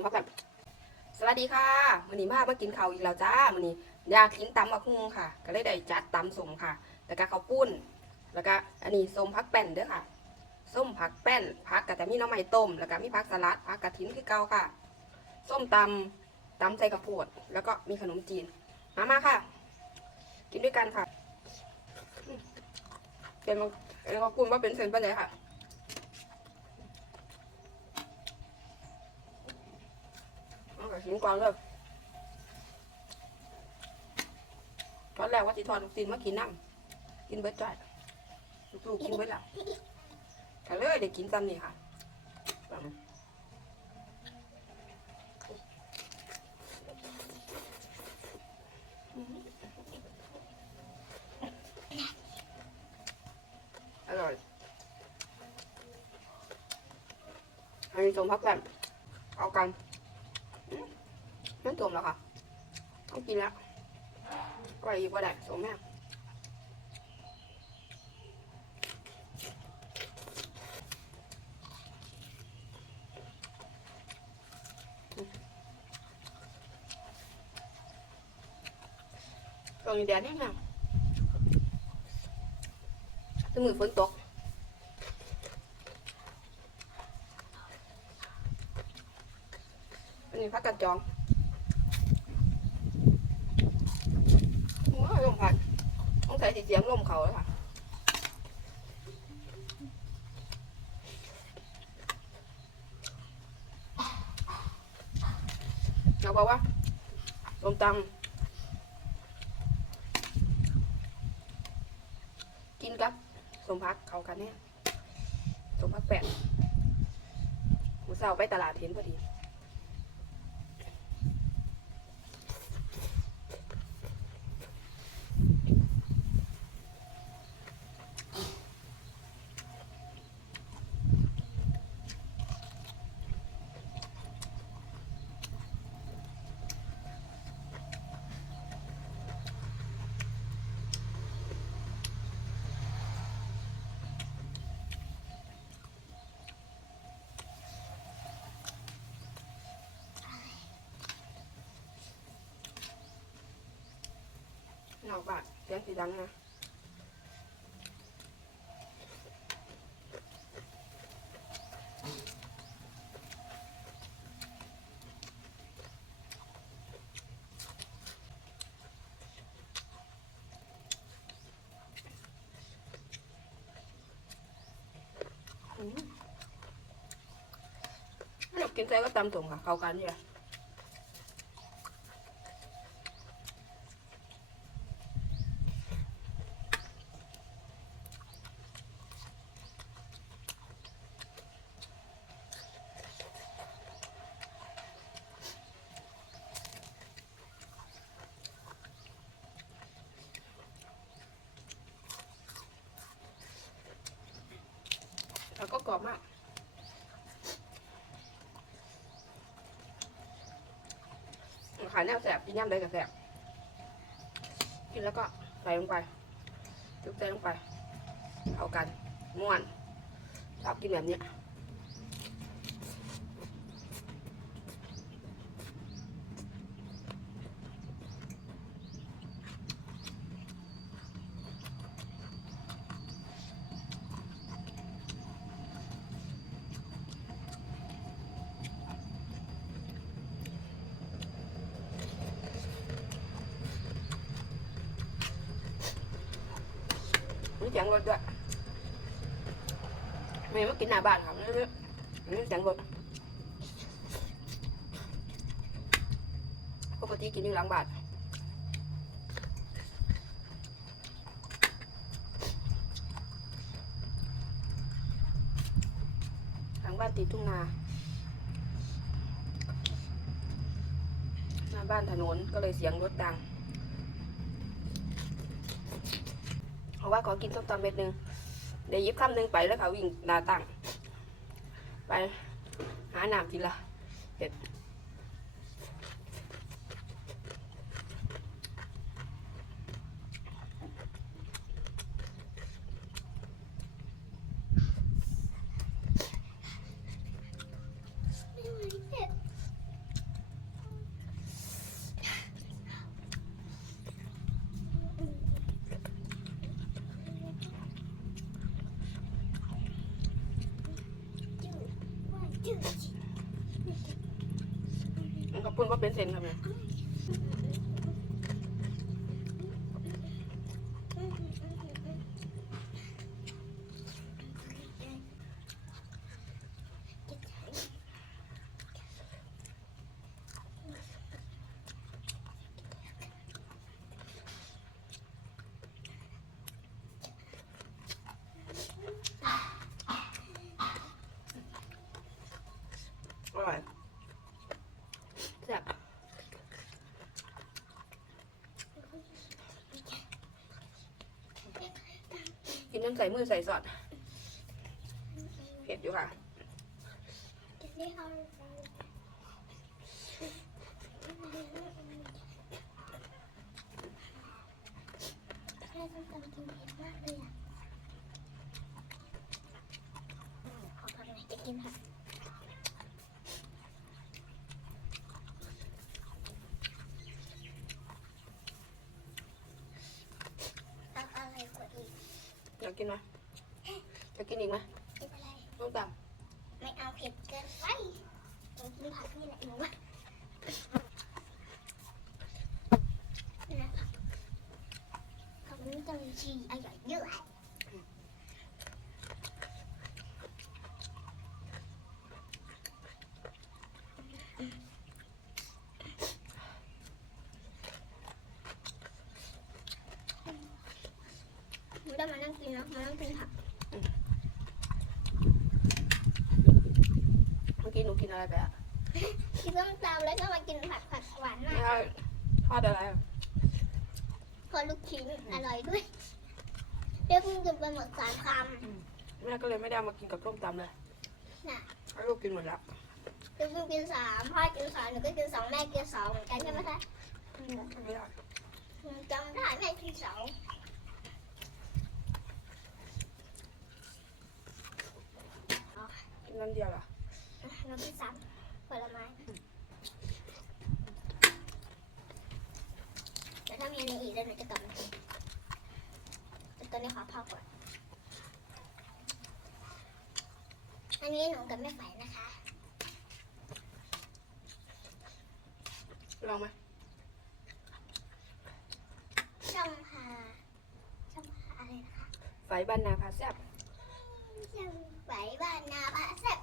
มพักแบบสวัสดีค่ะมื้อนี้มามากินข้าวอีกแล้วจ้ามื้อนี้อยากกินตำมะฮุงค่ะ ก็เลยได้จัดตำสมค่ะ แล้วก็ข้าวปุ้น แล้วก็อันนี้ส้มผักแป้นเด้อค่ะส้มผักแป้นผักก็จะมีน้ำไม้ต้ม แล้วก็มีผักสลัดผักกะถินคือเก่าค่ะ ส้มตำตำใส่กระโพดแล้วก็มีขนมจีน มามาค่ะ กินด้วยกันค่ะอืมเป็นมาเป็นมาคุณว่าเป็นเซนเป็นไงค่ะ เอยกินก่อนเลยตอนแรกว่าสิทอดลูกชิ้นมากินน้ำกินเบิดจอยลูกๆกินเบิดละก็เลยได้กินตำนี่ค่ะอร่อยอันนี้ส้มพักแบบเอากัน นั่นตัวมแล้วค่ะต้องกินแล้วก็อีกว่าได้สมแม่ตรงนี้แดดแห้งๆถ้ามือฝนตก อันนี้พักกระ จองโอ้ยลมพัดต้องใส่สีเสียงลมเขาแล้วค่ะเราบอกว่าลมตังกินกับสมพักเขากันเนี่ยสมพักแปดหูเสาไปตลาดเห็นพอดี นอกบ้านเสียงสีดังนะอืมเรากินใจก็ตำถุงค่ะเข้ากันอยู่ รอบมากขายแนวแสบกินย่ำได้กับแสบกินแล้วก็ใส่ลงไปทุกใส่ลงไป เอากันม้วนชอบกินแบบเนี้ เสียงรถด้วยแม่มากินหน้าบ้านครับนี่นี่เสียงรถปกติกินอยู่หลังบ้านหลังบ้านติดทุ่งนาหน้าบ้านถนนก็เลยเสียงรถดัง เพราะว่าขอกินส้มตำเม็ดหนึ่งเดี๋ยวยิบคำหนึ่งไปแล้วเขาวิ่งหนาตังไปหาหนามกินละเห็ด มันกระปุ้นว่าเป็นเซนครับเนี่ย อร่อยแซ่บกินน้ำใส่มือใส่ซอสเผ็ดอยู่ค่ะขอพักหน่อยจะกินค่ะเอาอะไรกว่าอีก อยา กินไหมอยากกินอีกไหมกินอะไรต้มตไม่เอาเผ็ดเกินไปหนูกินผักนี่แหละหนูว่าขนะผักผันี้จะมีชีอร่อยเยอะ หนูจะมานั่งกินนะมานั่งกินผักำเมื่อกี้หนูกินอะไรไปอะกินส้มตำแล้วก็มากินผัดผัดหวานไม่มากใช่ทอดอะไรอะพอลูกชิ้นอร่อยด้วยเรียกเพิ่งกินไปหมดสามคแม่ก็เลยไม่ได้เอามากินกับต้มตำเลยำน่ะให้ลูกกินหมดแล้วเรียกเพิ่งกินสามพ่อกินสองหนูก็กินสองแม่กินสองเหมือนกันใช่ไหมคะไม่ได้หนูจำได้แม่กินสอง กิ นน้ำเดียวเหรอหนูกินสามผลไม้แต่ถ้ามีอะไรอีกแล้วหนูจะกลับมากินแต่ตอนนี้ขอพักก่อน อันนี้หนูกับแม่ไฝนะคะ ลองไหมช่องพาช่องพาอะไรนะคะ ไฟบ้านนาพาแซ่บ ช่องไหวบ้านนาพาแซ่บ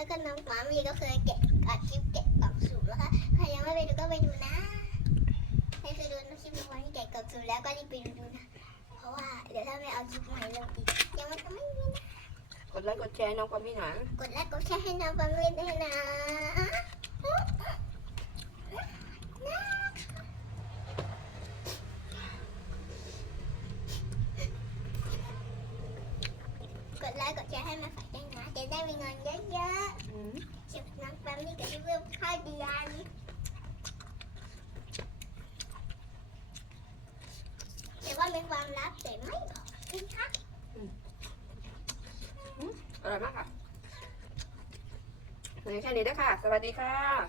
แล้วก็น้องหมามีก็เคยเก็บอัดคลิปเก็บกล่องสุ่มนะคะใครยังไม่ไปดูก็ไปดูนะใครเคยดูคลิปวันที่เก็บกล่องสุ่มแล้วก็รีบไปดูนะ เพราะว่าเดี๋ยวถ้าไม่เอาคลิปใหม่ลงอีกยังมันจะไม่มีนะกดไลค์กดแชร์น้องความพี่หนากดไลค์กดแชร์ให้น้องฟังเล่นด้วยนะกดไลค์กดแชร์ให้มา ได้มีเงินเยอะๆอืมเก็บน้ำแป๊บนี่กับที่เพิ่มค่าเดือนแต่ว่าเป็นความลับแต่ไม่บอกนะคะอร่อยมากค่ะวันนี้แค่นี้เด้อค่ะสวัสดีค่ะ